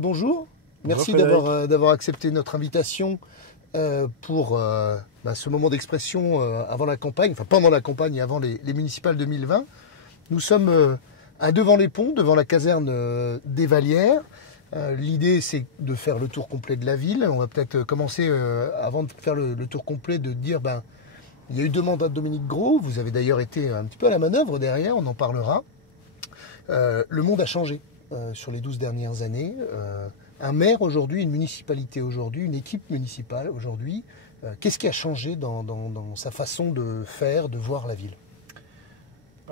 bonjour. Merci Bonjour d'avoir accepté notre invitation pour ce moment d'expression avant la campagne, enfin pendant la campagne et avant les municipales 2020. Nous sommes à Devant-les-Ponts, devant la caserne des Vallières. L'idée, c'est de faire le tour complet de la ville. On va peut-être commencer, avant de faire le tour complet, de dire il y a eu 2 mandats de Dominique Gros. Vous avez d'ailleurs été un petit peu à la manœuvre derrière, on en parlera. Le monde a changé sur les 12 dernières années. Un maire aujourd'hui, une municipalité aujourd'hui, une équipe municipale aujourd'hui, qu'est-ce qui a changé dans sa façon de faire, de voir la ville ?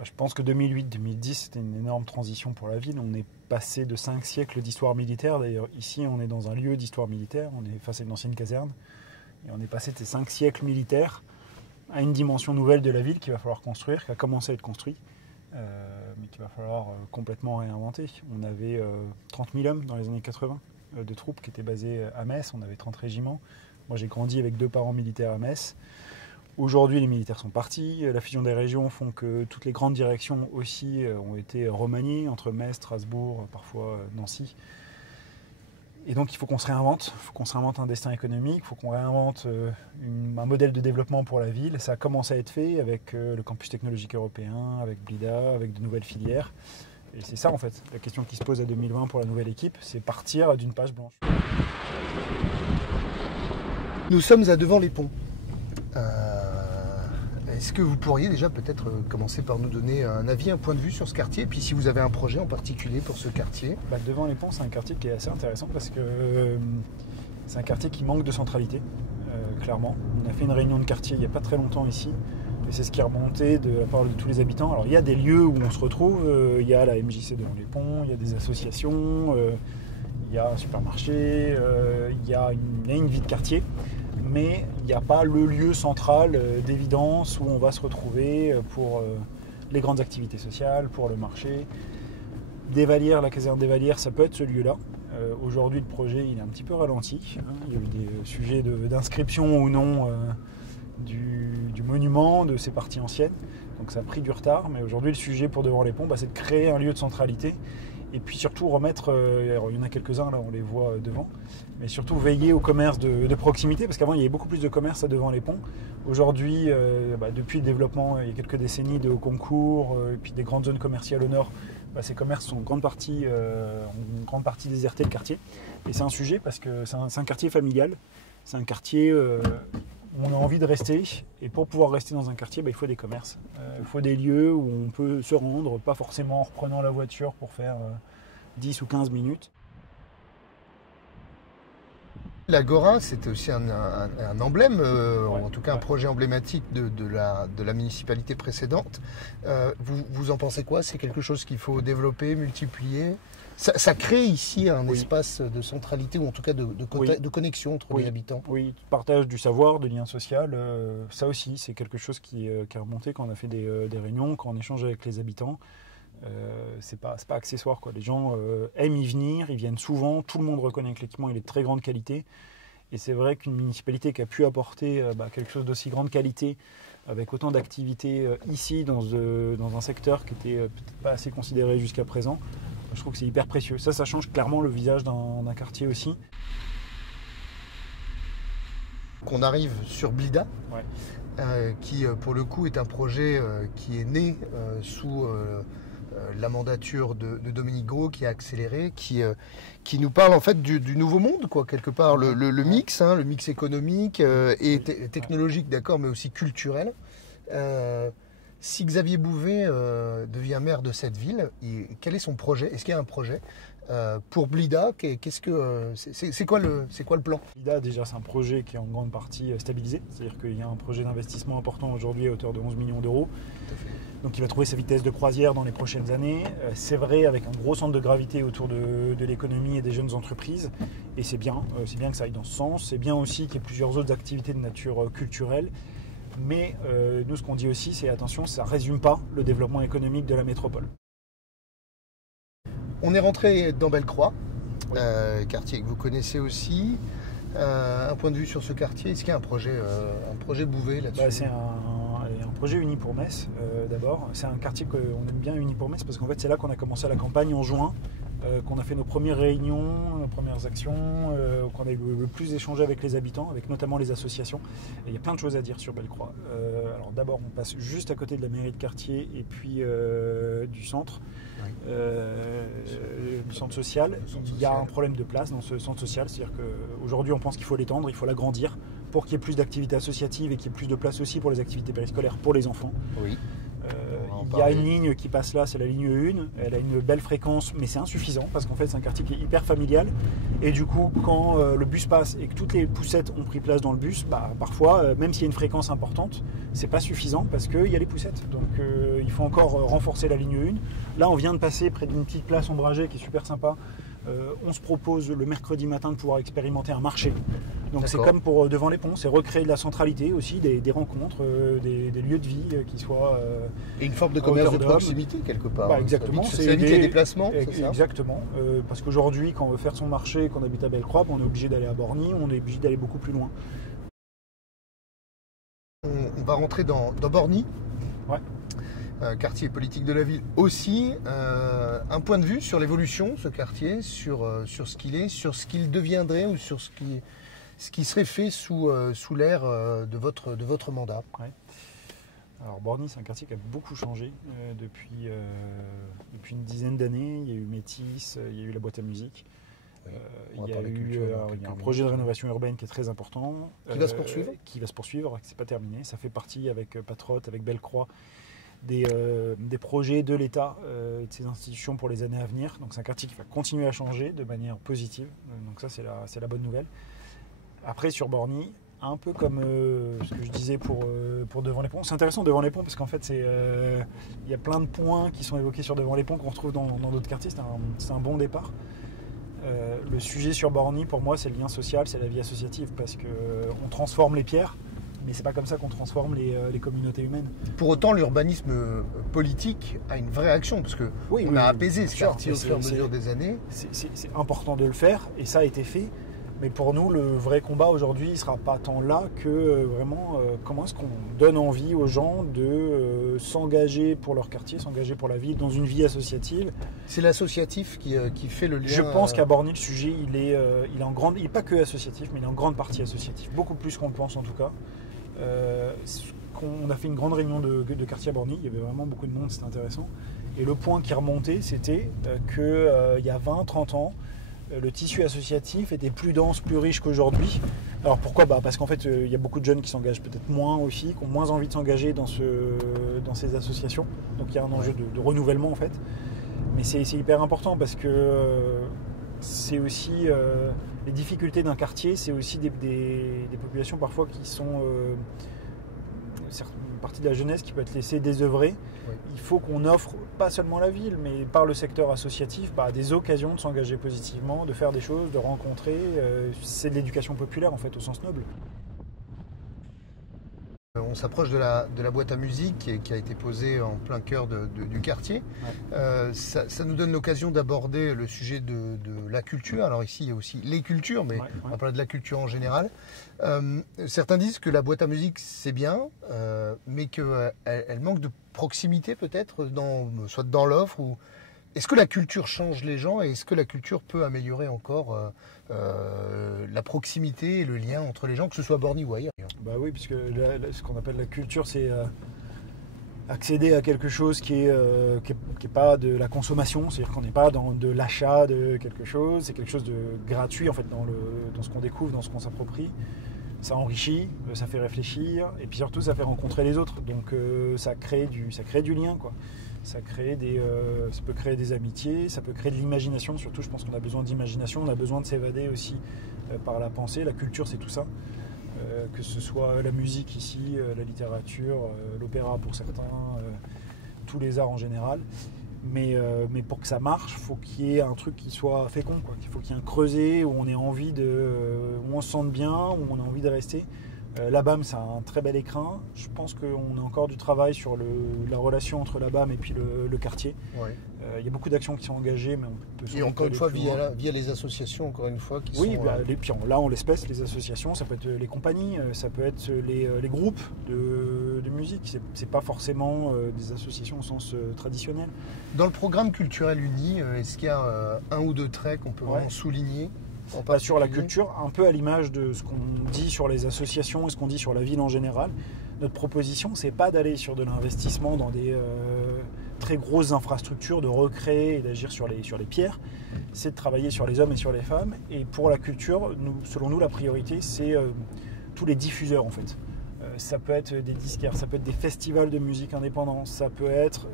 Je pense que 2008-2010, c'était une énorme transition pour la ville. On est passé de 5 siècles d'histoire militaire. D'ailleurs, ici, on est dans un lieu d'histoire militaire. On est face à une ancienne caserne. Et on est passé de ces 5 siècles militaires à une dimension nouvelle de la ville qu'il va falloir construire, qui a commencé à être construit, mais qu'il va falloir complètement réinventer. On avait 30 000 hommes dans les années 80 de troupes qui étaient basées à Metz. On avait 30 régiments. Moi, j'ai grandi avec 2 parents militaires à Metz. Aujourd'hui, les militaires sont partis. La fusion des régions font que toutes les grandes directions aussi ont été remaniées entre Metz, Strasbourg, parfois Nancy. Et donc, il faut qu'on se réinvente. Il faut qu'on se réinvente un destin économique. Il faut qu'on réinvente un modèle de développement pour la ville. Ça a commencé à être fait avec le campus technologique européen, avec Blida, avec de nouvelles filières. Et c'est ça, en fait, la question qui se pose à 2020 pour la nouvelle équipe, c'est partir d'une page blanche. Nous sommes à Devant-les-Ponts. Est-ce que vous pourriez déjà peut-être commencer par nous donner un avis, un point de vue sur ce quartier, et puis si vous avez un projet en particulier pour ce quartier ? Devant-les-Ponts, c'est un quartier qui est assez intéressant parce que c'est un quartier qui manque de centralité, clairement. On a fait une réunion de quartier il n'y a pas très longtemps ici, et c'est ce qui est remonté de la part de tous les habitants. Alors il y a des lieux où on se retrouve, il y a la MJC Devant-les-Ponts, il y a des associations, il y a un supermarché, il y a une vie de quartier. Mais il n'y a pas le lieu central d'évidence où on va se retrouver pour les grandes activités sociales, pour le marché. Des Vallières, la caserne des Vallières, ça peut être ce lieu-là. Aujourd'hui, le projet il est un petit peu ralenti. Il y a eu des sujets d'inscription ou non du monument, de ces parties anciennes. Donc ça a pris du retard. Mais aujourd'hui, le sujet pour Devant-les-Ponts, c'est de créer un lieu de centralité. Et puis surtout remettre, alors il y en a quelques-uns là, on les voit devant, mais surtout veiller au commerce de proximité, parce qu'avant il y avait beaucoup plus de commerce à Devant-les-Ponts. Aujourd'hui, depuis le développement, il y a quelques décennies de hauts concours, et puis des grandes zones commerciales au nord, ces commerces sont en grande partie désertés le quartier. Et c'est un sujet parce que c'est un quartier familial, c'est un quartier où on a envie de rester, et pour pouvoir rester dans un quartier, il faut des commerces. Il faut des lieux où on peut se rendre, pas forcément en reprenant la voiture pour faire 10 ou 15 minutes. L'Agora, c'était aussi un emblème, en tout cas un projet emblématique de la municipalité précédente. Vous en pensez quoi ? C'est quelque chose qu'il faut développer, multiplier ? Ça crée ici un espace de centralité, ou en tout cas de connexion entre les habitants. Oui, partage du savoir, de lien social. Ça aussi, c'est quelque chose qui a remonté quand on a fait des réunions, quand on échange avec les habitants. C'est pas accessoire, quoi. Les gens aiment y venir, ils viennent souvent, tout le monde reconnaît que l'équipement il est de très grande qualité. Et c'est vrai qu'une municipalité qui a pu apporter quelque chose d'aussi grande qualité, avec autant d'activités ici, dans un secteur qui n'était peut-être pas assez considéré jusqu'à présent, je trouve que c'est hyper précieux. Ça change clairement le visage d'un quartier aussi. On arrive sur Blida, qui pour le coup est un projet qui est né sous la mandature de Dominique Gros, qui a accéléré, qui nous parle en fait du nouveau monde, quoi, quelque part, le mix, le mix économique et technologique, d'accord, mais aussi culturel. Si Xavier Bouvet devient maire de cette ville, quel est son projet ? Est-ce qu'il y a un projet pour Blida ? C'est quoi le plan ? Blida, déjà, c'est un projet qui est en grande partie stabilisé. C'est-à-dire qu'il y a un projet d'investissement important aujourd'hui à hauteur de 11 millions d'euros. Donc il va trouver sa vitesse de croisière dans les prochaines années. C'est vrai, avec un gros centre de gravité autour de l'économie et des jeunes entreprises. Et c'est bien que ça aille dans ce sens. C'est bien aussi qu'il y ait plusieurs autres activités de nature culturelle. Mais nous, ce qu'on dit aussi, c'est attention, ça ne résume pas le développement économique de la métropole. On est rentré dans Bellecroix, quartier que vous connaissez aussi. Un point de vue sur ce quartier, est-ce qu'il y a un projet Bouvet là-dessus ? C'est un projet uni pour Metz, d'abord. C'est un quartier qu'on aime bien, uni pour Metz, parce qu'en fait, c'est là qu'on a commencé la campagne en juin qu'on a fait nos premières réunions, nos premières actions, qu'on a eu le plus échangé avec les habitants, avec notamment les associations. Et il y a plein de choses à dire sur Bellecroix. Alors d'abord, on passe juste à côté de la mairie de quartier et puis du centre. Du centre social. Il y a un problème de place dans ce centre social, c'est-à-dire qu'aujourd'hui on pense qu'il faut l'étendre, il faut l'agrandir pour qu'il y ait plus d'activités associatives et qu'il y ait plus de place aussi pour les activités périscolaires pour les enfants. Oui. Il y a une ligne qui passe là, c'est la ligne 1, elle a une belle fréquence, mais c'est insuffisant parce qu'en fait c'est un quartier qui est hyper familial et du coup quand le bus passe et que toutes les poussettes ont pris place dans le bus, parfois même s'il y a une fréquence importante, c'est pas suffisant parce qu'il y a les poussettes, donc il faut encore renforcer la ligne 1. Là on vient de passer près d'une petite place ombragée qui est super sympa. On se propose le mercredi matin de pouvoir expérimenter un marché. Donc c'est comme pour Devant les Ponts, c'est recréer de la centralité aussi, des rencontres, des lieux de vie qui soient... et une forme de commerce de proximité quelque part. Exactement. C'est éviter les déplacements, c'est ça ? Exactement. Parce qu'aujourd'hui, quand on veut faire son marché, qu'on habite à Bellecroix, on est obligé d'aller à Borny, on est obligé d'aller beaucoup plus loin. On va rentrer dans Borny. Ouais. Quartier politique de la ville aussi. Un point de vue sur l'évolution de ce quartier, sur ce qu'il est, sur ce qu'il deviendrait ou sur ce qui serait fait sous l'ère de votre mandat. Ouais. Alors Borny, c'est un quartier qui a beaucoup changé depuis une dizaine d'années. Il y a eu Métis, il y a eu la boîte à musique. Il y a un projet de rénovation urbaine qui est très important. Qui va se poursuivre ? Qui va se poursuivre, c'est pas terminé. Ça fait partie avec Patrotte, avec Bellecroix, des projets de l'État et de ses institutions pour les années à venir. Donc c'est un quartier qui va continuer à changer de manière positive. Donc ça c'est la bonne nouvelle. Après sur Borny, un peu comme ce que je disais pour Devant les Ponts. C'est intéressant Devant les Ponts parce qu'en fait il y a plein de points qui sont évoqués sur Devant les Ponts qu'on retrouve dans d'autres quartiers. C'est un bon départ. Le sujet sur Borny pour moi c'est le lien social, c'est la vie associative parce qu'on transforme les pierres. Mais c'est pas comme ça qu'on transforme les communautés humaines. Pour autant, l'urbanisme politique a une vraie action, parce qu'on a apaisé ce quartier au fur et à mesure des années. C'est important de le faire, et ça a été fait. Mais pour nous, le vrai combat aujourd'hui, il ne sera pas tant là que vraiment comment est-ce qu'on donne envie aux gens de s'engager pour leur quartier, s'engager pour la ville, dans une vie associative. C'est l'associatif qui fait le lien. Je pense qu'à Borny, le sujet, il est en grande, il n'est pas que associatif, mais il est en grande partie associatif. Beaucoup plus qu'on le pense en tout cas. On a fait une grande réunion de quartier à Borny, il y avait vraiment beaucoup de monde, c'était intéressant. Et le point qui remontait, c'était qu'il y a 20-30 ans, le tissu associatif était plus dense, plus riche qu'aujourd'hui. Alors pourquoi ? Parce qu'en fait, il y a beaucoup de jeunes qui s'engagent peut-être moins aussi, qui ont moins envie de s'engager dans ces associations. Donc il y a un enjeu de renouvellement en fait. Mais c'est hyper important parce que c'est aussi les difficultés d'un quartier, c'est aussi des populations parfois qui sont une partie de la jeunesse qui peut être laissée désœuvrée. Oui. Il faut qu'on offre pas seulement la ville, mais par le secteur associatif, des occasions de s'engager positivement, de faire des choses, de rencontrer. C'est de l'éducation populaire en fait au sens noble. On s'approche de la boîte à musique qui a été posée en plein cœur du quartier. Ouais. Ça nous donne l'occasion d'aborder le sujet de la culture. Alors ici, il y a aussi les cultures, mais on va parler de la culture en général. Certains disent que la boîte à musique, c'est bien, mais qu'elle manque de proximité peut-être, soit dans l'offre ou... Est-ce que la culture change les gens et est-ce que la culture peut améliorer encore la proximité et le lien entre les gens, que ce soit à Borny ou ailleurs ? Oui, puisque ce qu'on appelle la culture, c'est accéder à quelque chose qui est pas de la consommation, c'est-à-dire qu'on n'est pas dans de l'achat de quelque chose, c'est quelque chose de gratuit en fait dans ce qu'on découvre, dans ce qu'on s'approprie. Ça enrichit, ça fait réfléchir et puis surtout ça fait rencontrer les autres. Donc ça crée du lien quoi. Ça peut créer des amitiés, ça peut créer de l'imagination. Surtout, je pense qu'on a besoin d'imagination, on a besoin de s'évader aussi par la pensée. La culture, c'est tout ça. Que ce soit la musique ici, la littérature, l'opéra pour certains, tous les arts en général. Mais pour que ça marche, il faut qu'il y ait un truc qui soit fécond, quoi. Il faut qu'il y ait un creuset où on ait envie où on se sente bien, où on a envie de rester. La BAM, c'est un très bel écrin. Je pense qu'on a encore du travail sur la relation entre la BAM et puis le quartier. Ouais. Il y a beaucoup d'actions qui sont engagées, mais on peut Et encore une fois, via les associations, encore une fois, qui oui, sont... puis là, en l'espèce, les associations, ça peut être les compagnies, ça peut être les groupes de musique. C'est pas forcément des associations au sens traditionnel. Dans le programme culturel uni, est-ce qu'il y a un ou deux traits qu'on peut vraiment souligner sur la culture, un peu à l'image de ce qu'on dit sur les associations et ce qu'on dit sur la ville en général. Notre proposition, c'est pas d'aller sur de l'investissement dans des très grosses infrastructures, de recréer et d'agir sur les pierres. C'est de travailler sur les hommes et sur les femmes. Et pour la culture, selon nous, la priorité, c'est tous les diffuseurs en fait. Ça peut être des disquaires, ça peut être des festivals de musique indépendants, ça peut être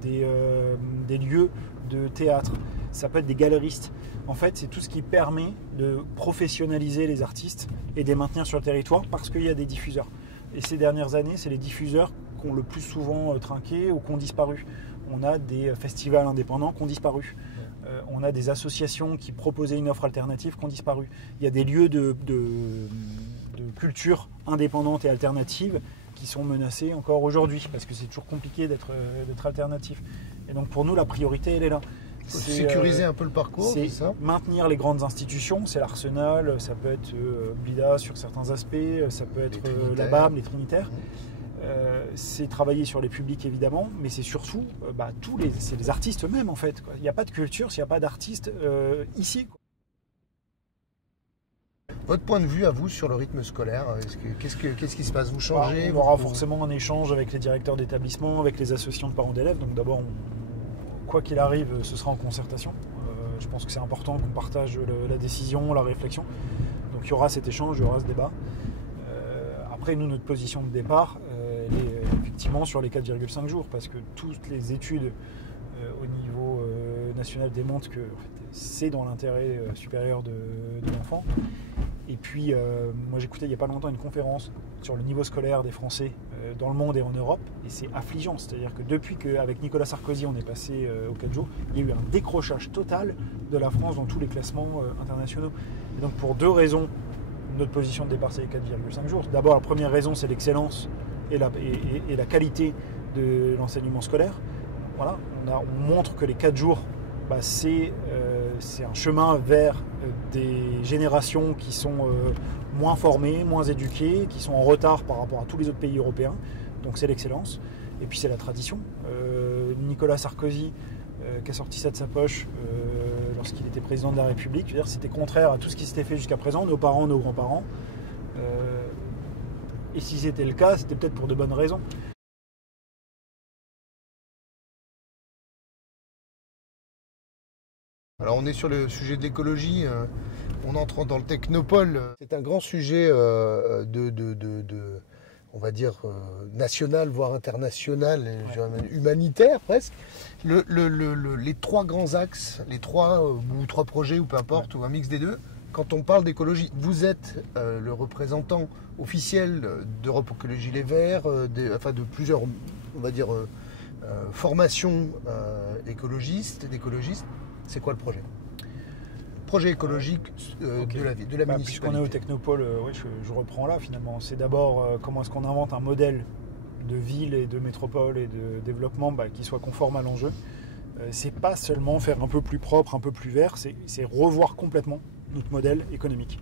des lieux de théâtre, ça peut être des galeristes. En fait, c'est tout ce qui permet de professionnaliser les artistes et de les maintenir sur le territoire parce qu'il y a des diffuseurs. Et ces dernières années, c'est les diffuseurs qui ont le plus souvent trinqué ou qui ont disparu. On a des festivals indépendants qui ont disparu. On a des associations qui proposaient une offre alternative qui ont disparu. Il y a des lieux de culture indépendante et alternative qui sont menacés encore aujourd'hui parce que c'est toujours compliqué d'être alternatif. Et donc pour nous, la priorité, elle est là. C'est sécuriser un peu le parcours, c'est ça ? Maintenir les grandes institutions, c'est l'Arsenal, ça peut être Blida sur certains aspects, ça peut être la BAM, les Trinitaires. C'est travailler sur les publics évidemment, mais c'est surtout c'est les artistes eux-mêmes en fait. Il n'y a pas de culture s'il n'y a pas d'artistes ici. Votre point de vue à vous sur le rythme scolaire, qu'est-ce qui se passe ? Vous changez ? On aura forcément un échange avec les directeurs d'établissement, avec les associations de parents d'élèves. Donc d'abord, quoi qu'il arrive, ce sera en concertation. Je pense que c'est important qu'on partage la décision, la réflexion. Donc il y aura cet échange, il y aura ce débat. Après, nous, notre position de départ, elle est effectivement sur les 4,5 jours, parce que toutes les études au niveau national démontrent que c'est dans l'intérêt supérieur de l'enfant. Et puis, moi j'écoutais il n'y a pas longtemps une conférence sur le niveau scolaire des Français dans le monde et en Europe, et c'est affligeant. C'est-à-dire que depuis qu'avec Nicolas Sarkozy on est passé aux 4 jours, il y a eu un décrochage total de la France dans tous les classements internationaux. Et donc pour deux raisons, notre position de départ c'est les 4,5 jours. D'abord, la première raison c'est l'excellence et la qualité de l'enseignement scolaire. Voilà, on montre que les 4 jours, c'est un chemin vers des générations qui sont moins formées, moins éduquées, qui sont en retard par rapport à tous les autres pays européens. Donc c'est l'excellence. Et puis c'est la tradition. Nicolas Sarkozy, qui a sorti ça de sa poche lorsqu'il était président de la République, je veux dire, c'était contraire à tout ce qui s'était fait jusqu'à présent, nos parents, nos grands-parents. Et si c'était le cas, c'était peut-être pour de bonnes raisons. Alors on est sur le sujet de l'écologie, on entre dans le technopole. C'est un grand sujet on va dire national, voire international, humanitaire presque. Les trois grands axes, ou trois projets, ou peu importe, ou un mix des deux, quand on parle d'écologie, vous êtes le représentant officiel d'Europe Écologie Les Verts, de plusieurs, on va dire, formations d'écologistes. C'est quoi le projet ? Projet écologique de la municipalité. Puisqu'on est au Technopole, je reprends là finalement. C'est d'abord comment est-ce qu'on invente un modèle de ville et de métropole et de développement qui soit conforme à l'enjeu. C'est pas seulement faire un peu plus propre, un peu plus vert, c'est revoir complètement notre modèle économique.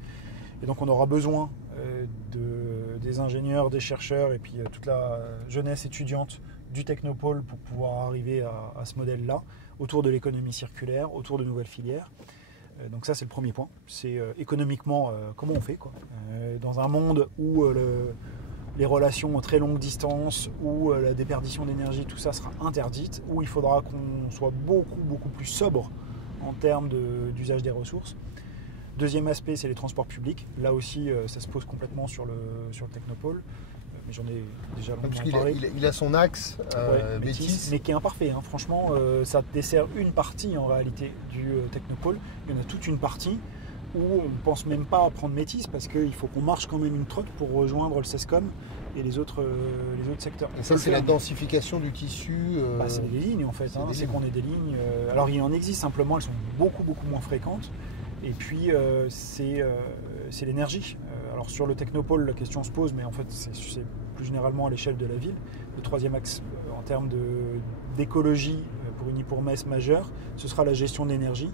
Et donc on aura besoin des ingénieurs, des chercheurs et puis toute la jeunesse étudiante du Technopole pour pouvoir arriver à ce modèle-là, autour de l'économie circulaire, autour de nouvelles filières. Donc ça c'est le premier point, c'est économiquement comment on fait dans un monde où les relations à très longue distance, où la déperdition d'énergie, tout ça sera interdite, où il faudra qu'on soit beaucoup plus sobre en termes d'usage des ressources. Deuxième aspect, c'est les transports publics. Là aussi, ça se pose complètement sur le Technopole. Mais j'en ai déjà longtemps parlé. Il a son axe Métis, mais qui est imparfait. Franchement, ça dessert une partie en réalité du Technopole. Il y en a toute une partie où on ne pense même pas à prendre Métis parce qu'il faut qu'on marche quand même une trotte pour rejoindre le SESCOM et les autres secteurs. Et ça, c'est la densification du tissu c'est des lignes en fait. C'est qu'on ait des lignes. Alors il en existe, simplement elles sont beaucoup moins fréquentes. Et puis c'est l'énergie. Alors sur le technopôle, la question se pose, mais en fait c'est plus généralement à l'échelle de la ville. Le troisième axe en termes d'écologie pour Unipourmetz majeur, ce sera la gestion de l'énergie.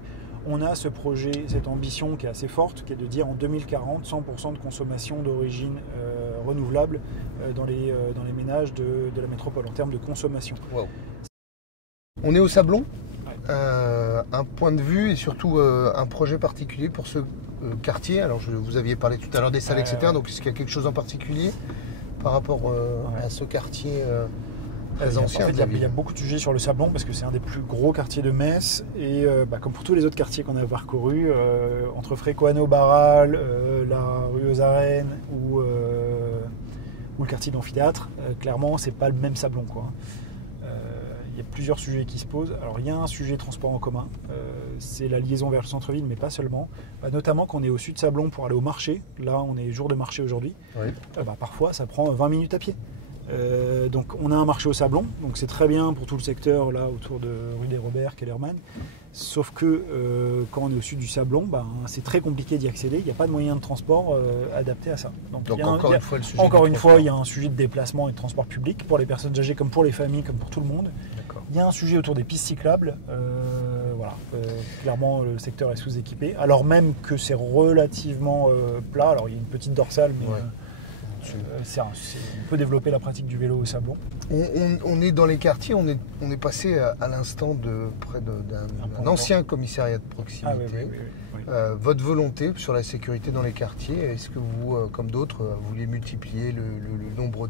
On a ce projet, cette ambition qui est assez forte, qui est de dire en 2040 100% de consommation d'origine renouvelable dans les ménages de la métropole en termes de consommation. Wow. On est au Sablon. Ouais. Un point de vue et surtout un projet particulier pour ce quartier. Alors vous aviez parlé tout à l'heure des salles, etc. Donc est-ce qu'il y a quelque chose en particulier par rapport à ce quartier très ancien? En fait, il y a beaucoup de sujets sur le Sablon parce que c'est un des plus gros quartiers de Metz et comme pour tous les autres quartiers qu'on a parcourus, entre Fréquano-Barral, la rue aux Arènes ou le quartier d'Amphithéâtre, clairement c'est pas le même Sablon, quoi. Il y a plusieurs sujets qui se posent. Alors il y a un sujet transport en commun, c'est la liaison vers le centre-ville, mais pas seulement. Notamment quand on est au sud de Sablon pour aller au marché, là on est jour de marché aujourd'hui, Oui. Parfois ça prend 20 minutes à pied. Donc on a un marché au Sablon, donc c'est très bien pour tout le secteur là autour de rue des Robert, Kellermann. Sauf que quand on est au sud du Sablon, c'est très compliqué d'y accéder. Il n'y a pas de moyen de transport adapté à ça. Donc encore une fois, le sujet encore du une transport. fois, il y a un sujet de déplacement et de transport public pour les personnes âgées, comme pour les familles, comme pour tout le monde. D'accord. Il y a un sujet autour des pistes cyclables. Clairement, le secteur est sous-équipé, alors même que c'est relativement plat. Alors il y a une petite dorsale, mais Ouais. on peut développer la pratique du vélo au Sablon. On est dans les quartiers, on est passé à l'instant près d'un ancien commissariat de proximité. Oui. Votre volonté sur la sécurité dans les quartiers, est-ce que vous, comme d'autres, vouliez multiplier le nombre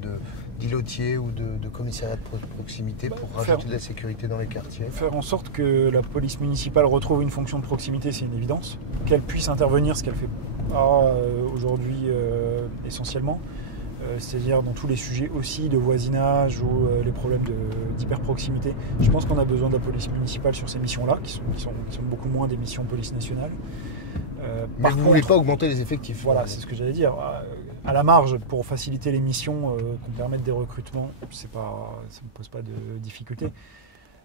d'îlotiers ou de commissariats de proximité pour rajouter de la sécurité dans les quartiers? Faire en sorte que la police municipale retrouve une fonction de proximité, c'est une évidence. Qu'elle puisse intervenir, ce qu'elle fait pas aujourd'hui essentiellement. C'est-à-dire dans tous les sujets aussi de voisinage ou les problèmes d'hyper-proximité. Je pense qu'on a besoin de la police municipale sur ces missions-là, qui sont beaucoup moins des missions police nationale. Mais vous ne voulez pas augmenter les effectifs? Voilà, c'est ce que j'allais dire. À la marge, pour faciliter les missions, qu'on permette des recrutements, ça ne pose pas de difficulté.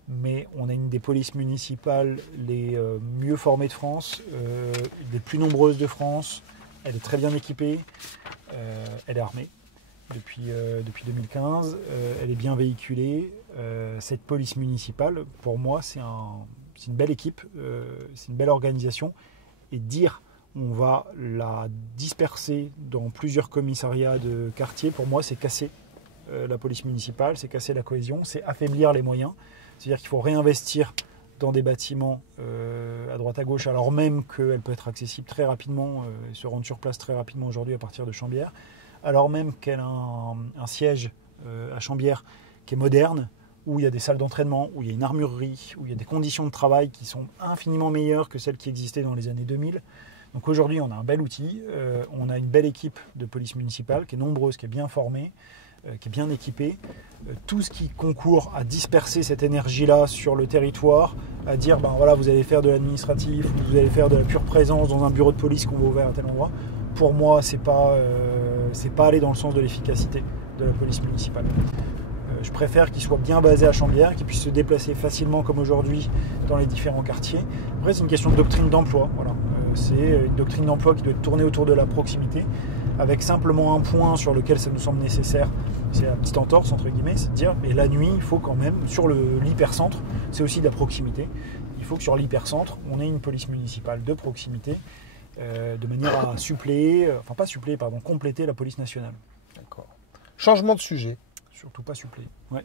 Mais on a une des polices municipales les mieux formées de France, les plus nombreuses de France. Elle est très bien équipée, elle est armée depuis 2015, elle est bien véhiculée. Cette police municipale, pour moi, c'est une belle équipe, c'est une belle organisation. Et dire on va la disperser dans plusieurs commissariats de quartier, pour moi, c'est casser la police municipale, c'est casser la cohésion, c'est affaiblir les moyens. C'est-à-dire qu'il faut réinvestir dans des bâtiments à droite à gauche, alors même qu'elle peut être accessible très rapidement et se rendre sur place très rapidement aujourd'hui à partir de Chambières, alors même qu'elle a un siège à Chambières qui est moderne, où il y a des salles d'entraînement, où il y a une armurerie, où il y a des conditions de travail qui sont infiniment meilleures que celles qui existaient dans les années 2000. Donc aujourd'hui, on a un bel outil, on a une belle équipe de police municipale qui est nombreuse, qui est bien formée, qui est bien équipée. Tout ce qui concourt à disperser cette énergie-là sur le territoire, à dire vous allez faire de l'administratif, vous allez faire de la pure présence dans un bureau de police qu'on va ouvrir à tel endroit, pour moi, c'est pas aller dans le sens de l'efficacité de la police municipale. Je préfère qu'il soit bien basé à Chambières, qu'il puisse se déplacer facilement comme aujourd'hui dans les différents quartiers. Après, c'est une question de doctrine d'emploi. Voilà. C'est une doctrine d'emploi qui doit être tournée autour de la proximité, avec simplement un point sur lequel ça nous semble nécessaire, c'est la petite entorse entre guillemets, c'est de dire mais la nuit, il faut quand même, sur l'hypercentre, c'est aussi de la proximité, il faut que sur l'hypercentre, on ait une police municipale de proximité, de manière à compléter la police nationale. D'accord. Changement de sujet. Surtout pas suppléer. Ouais.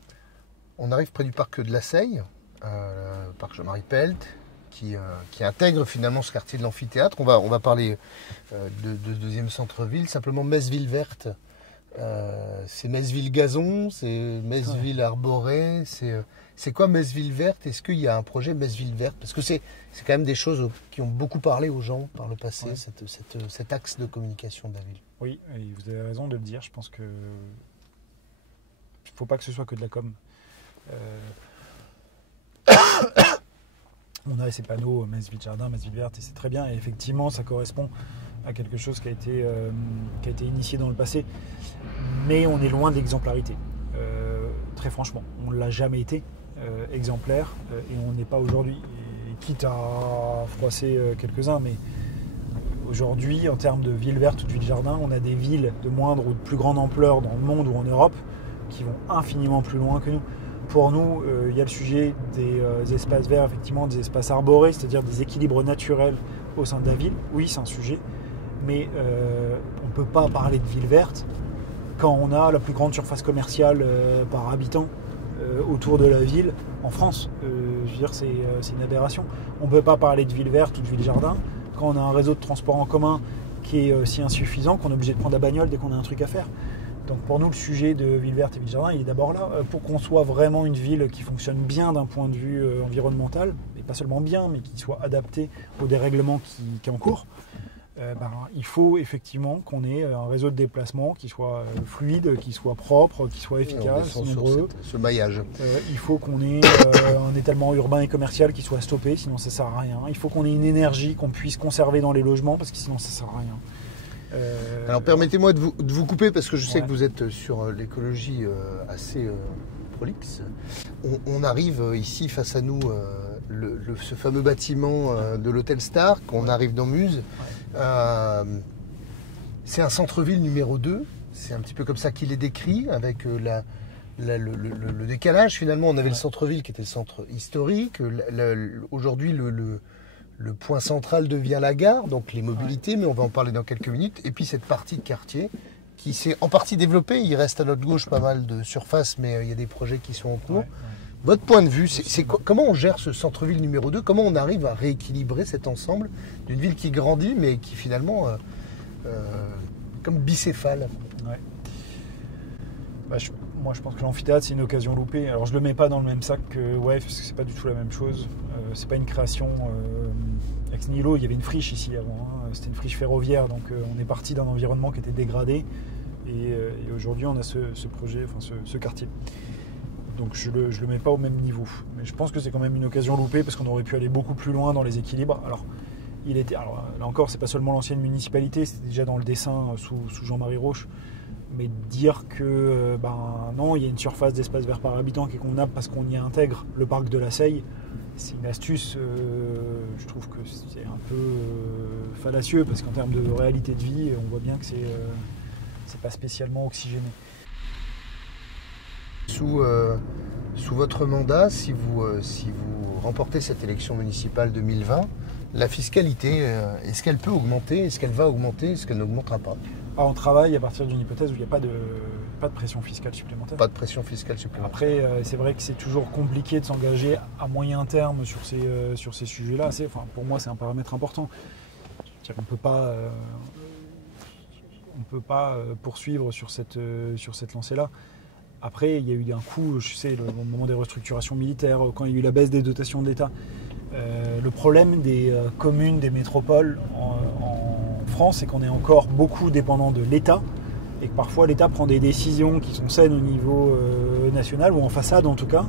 On arrive près du parc de la Seille, le parc Jean-Marie Pelt, qui intègre finalement ce quartier de l'amphithéâtre. On va parler de deuxième centre-ville, simplement Metz-Ville verte. C'est Metz-Ville gazon, c'est Metz-Ville arborée, c'est quoi Metz-Ville verte? Est-ce qu'il y a un projet Metz-Ville verte? Parce que c'est quand même des choses qui ont beaucoup parlé aux gens par le passé, ouais. Cet axe de communication de la ville. Oui, et vous avez raison de le dire, je pense que il ne faut pas que ce soit que de la com. On a ces panneaux Metz-Ville Jardin, Metz-Ville verte, et c'est très bien, et effectivement ça correspond à quelque chose qui a été initié dans le passé, mais on est loin de l'exemplarité. Très franchement, on ne l'a jamais été exemplaire, et on n'est pas aujourd'hui. Et quitte à froisser quelques-uns, mais Aujourd'hui, en termes de villes vertes ou de villes jardins, on a des villes de moindre ou de plus grande ampleur dans le monde ou en Europe qui vont infiniment plus loin que nous. Pour nous, il y a le sujet des espaces verts, effectivement, des espaces arborés, c'est-à-dire des équilibres naturels au sein de la ville. Oui, c'est un sujet, mais on ne peut pas parler de ville verte quand on a la plus grande surface commerciale par habitant autour de la ville en France. Je veux dire, c'est une aberration. On ne peut pas parler de ville verte ou de ville jardin quand on a un réseau de transport en commun qui est si insuffisant qu'on est obligé de prendre la bagnole dès qu'on a un truc à faire. Donc pour nous, le sujet de ville verte et ville jardin, il est d'abord là. Pour qu'on soit vraiment une ville qui fonctionne bien d'un point de vue environnemental, et pas seulement bien, mais qui soit adaptée au dérèglement qui est en cours, il faut effectivement qu'on ait un réseau de déplacement qui soit fluide, qui soit propre, qui soit efficace, nombreux. Ce maillage. Il faut qu'on ait un étalement urbain et commercial qui soit stoppé, sinon ça ne sert à rien. Il faut qu'on ait une énergie qu'on puisse conserver dans les logements, parce que sinon ça ne sert à rien. Alors permettez-moi de vous couper parce que je sais que vous êtes sur l'écologie assez prolixe. On arrive ici face à nous ce fameux bâtiment de l'hôtel Star, qu'on arrive dans Muse. C'est un centre-ville numéro 2, c'est un petit peu comme ça qu'il est décrit, avec le décalage finalement. On avait le centre-ville qui était le centre historique, aujourd'hui le point central devient la gare, donc les mobilités, mais on va en parler dans quelques minutes. Et puis cette partie de quartier qui s'est en partie développée. Il reste à notre gauche pas mal de surface, mais il y a des projets qui sont en cours. Votre point de vue, comment on gère ce centre-ville numéro 2 ? Comment on arrive à rééquilibrer cet ensemble d'une ville qui grandit, mais qui finalement, comme bicéphale ? Moi, je pense que l'amphithéâtre, c'est une occasion loupée. Alors, je le mets pas dans le même sac que WEF, parce que c'est pas du tout la même chose. C'est pas une création ex nihilo. Il y avait une friche ici avant. C'était une friche ferroviaire, donc on est parti d'un environnement qui était dégradé. Et aujourd'hui, on a ce projet, enfin ce quartier. Donc, je le mets pas au même niveau. Mais je pense que c'est quand même une occasion loupée, parce qu'on aurait pu aller beaucoup plus loin dans les équilibres. Alors, là encore, c'est pas seulement l'ancienne municipalité, c'était déjà dans le dessin sous Jean-Marie Roche. Mais dire que non, il y a une surface d'espace vert par habitant qui est convenable parce qu'on y intègre le parc de la Seille, c'est une astuce, je trouve que c'est un peu fallacieux, parce qu'en termes de réalité de vie, on voit bien que c'est pas spécialement oxygéné. Sous votre mandat, si vous remportez cette élection municipale 2020, la fiscalité, est-ce qu'elle peut augmenter ? Est-ce qu'elle va augmenter ? Est-ce qu'elle n'augmentera pas ? On travaille à partir d'une hypothèse où il n'y a pas de pression fiscale supplémentaire. Pas de pression fiscale supplémentaire. Après, c'est vrai que c'est toujours compliqué de s'engager à moyen terme sur ces sujets-là. Pour moi, c'est un paramètre important. On ne peut pas poursuivre sur cette lancée-là. Après, il y a eu un coup, je sais, au moment des restructurations militaires, quand il y a eu la baisse des dotations de l'État. Le problème des communes, des métropoles en France, c'est qu'on est encore beaucoup dépendant de l'État, et que parfois l'État prend des décisions qui sont saines au niveau national, ou en façade en tout cas,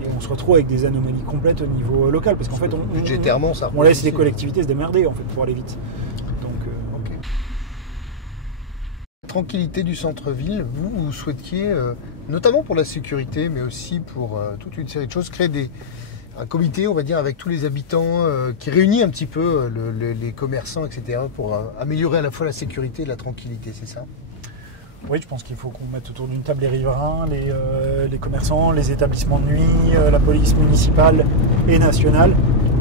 et on se retrouve avec des anomalies complètes au niveau local, parce qu'en fait budgétairement, on laisse les collectivités se démerder en fait pour aller vite. Donc, okay. Tranquillité du centre-ville, vous souhaitiez, notamment pour la sécurité, mais aussi pour toute une série de choses, créer un comité, on va dire, avec tous les habitants, qui réunit un petit peu les commerçants, etc., pour améliorer à la fois la sécurité et la tranquillité, c'est ça ? Oui, je pense qu'il faut qu'on mette autour d'une table les riverains, les commerçants, les établissements de nuit, la police municipale et nationale,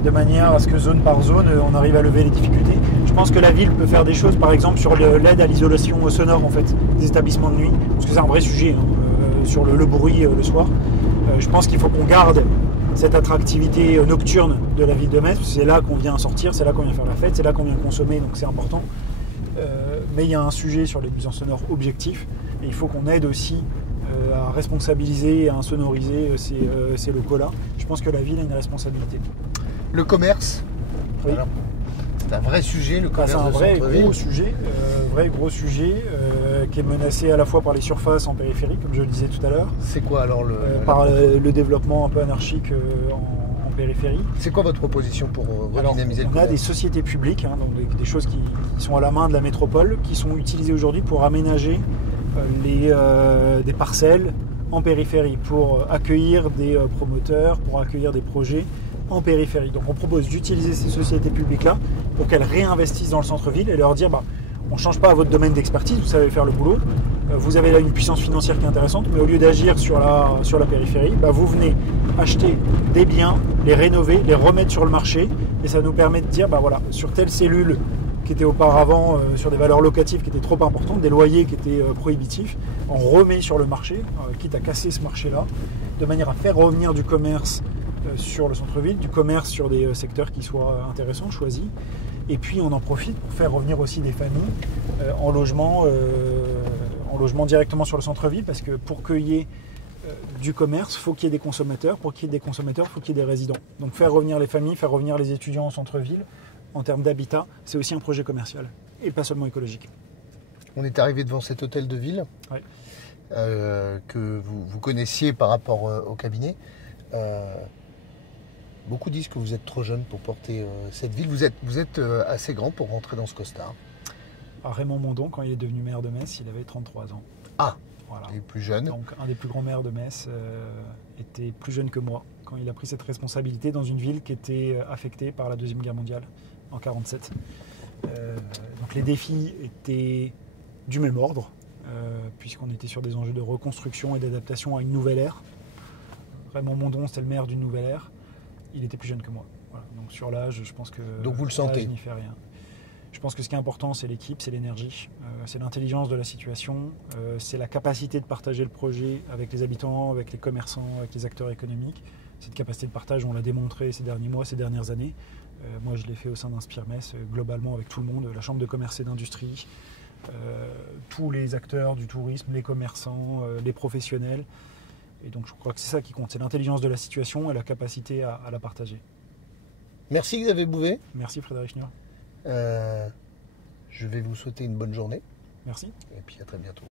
de manière à ce que zone par zone, on arrive à lever les difficultés. Je pense que la ville peut faire des choses, par exemple, sur l'aide à l'isolation sonore, en fait, des établissements de nuit, parce que c'est un vrai sujet, sur le bruit le soir. Je pense qu'il faut qu'on garde cette attractivité nocturne de la ville de Metz, c'est là qu'on vient sortir, c'est là qu'on vient faire la fête, c'est là qu'on vient consommer, donc c'est important. Mais il y a un sujet sur les nuisances sonores objectifs, et il faut qu'on aide aussi à responsabiliser et à insonoriser ces locaux-là. Je pense que la ville a une responsabilité. Le commerce, oui. Voilà. C'est un vrai sujet, le commerce. C'est un vrai gros sujet qui est menacé à la fois par les surfaces en périphérie, comme je le disais tout à l'heure. C'est quoi alors par le développement un peu anarchique en périphérie. C'est quoi votre proposition pour redynamiser le commerce ? On a des sociétés publiques, donc des choses qui sont à la main de la métropole, qui sont utilisées aujourd'hui pour aménager des parcelles en périphérie, pour accueillir des promoteurs, pour accueillir des projets en périphérie. Donc on propose d'utiliser ces sociétés publiques-là pour qu'elles réinvestissent dans le centre-ville et leur dire on ne change pas votre domaine d'expertise, vous savez faire le boulot, vous avez là une puissance financière qui est intéressante, mais au lieu d'agir sur la périphérie, vous venez acheter des biens, les rénover, les remettre sur le marché, et ça nous permet de dire, sur telle cellule qui était auparavant sur des valeurs locatives qui étaient trop importantes, des loyers qui étaient prohibitifs, on remet sur le marché, quitte à casser ce marché-là, de manière à faire revenir du commerce sur le centre-ville, du commerce sur des secteurs qui soient intéressants, choisis. Et puis on en profite pour faire revenir aussi des familles en logement directement sur le centre-ville, parce que pour qu'il y ait du commerce, il faut qu'il y ait des consommateurs. Pour qu'il y ait des consommateurs, il faut qu'il y ait des résidents. Donc faire revenir les familles, faire revenir les étudiants en centre-ville, en termes d'habitat, c'est aussi un projet commercial, et pas seulement écologique. On est arrivé devant cet hôtel de ville que vous connaissiez par rapport au cabinet. Beaucoup disent que vous êtes trop jeune pour porter cette ville. Vous êtes assez grand pour rentrer dans ce costard. Raymond Mondon, quand il est devenu maire de Metz, il avait 33 ans. Ah, voilà. Il est plus jeune. Donc un des plus grands maires de Metz était plus jeune que moi quand il a pris cette responsabilité dans une ville qui était affectée par la Deuxième Guerre mondiale en 1947. Donc les défis étaient du même ordre, puisqu'on était sur des enjeux de reconstruction et d'adaptation à une nouvelle ère. Raymond Mondon, c'était le maire d'une nouvelle ère. Il était plus jeune que moi. Voilà. Donc sur l'âge, je pense que donc vous le sentez. l'âge n'y fait rien. Je pense que ce qui est important, c'est l'équipe, c'est l'énergie, c'est l'intelligence de la situation, c'est la capacité de partager le projet avec les habitants, avec les commerçants, avec les acteurs économiques. Cette capacité de partage, on l'a démontré ces derniers mois, ces dernières années. Moi, je l'ai fait au sein d'Inspire Metz, globalement avec tout le monde, la Chambre de commerce et d'industrie, tous les acteurs du tourisme, les commerçants, les professionnels. Et donc je crois que c'est ça qui compte, c'est l'intelligence de la situation et la capacité à la partager. Merci Xavier Bouvet. Merci Frédéric Schnur. Je vais vous souhaiter une bonne journée. Merci. Et puis à très bientôt.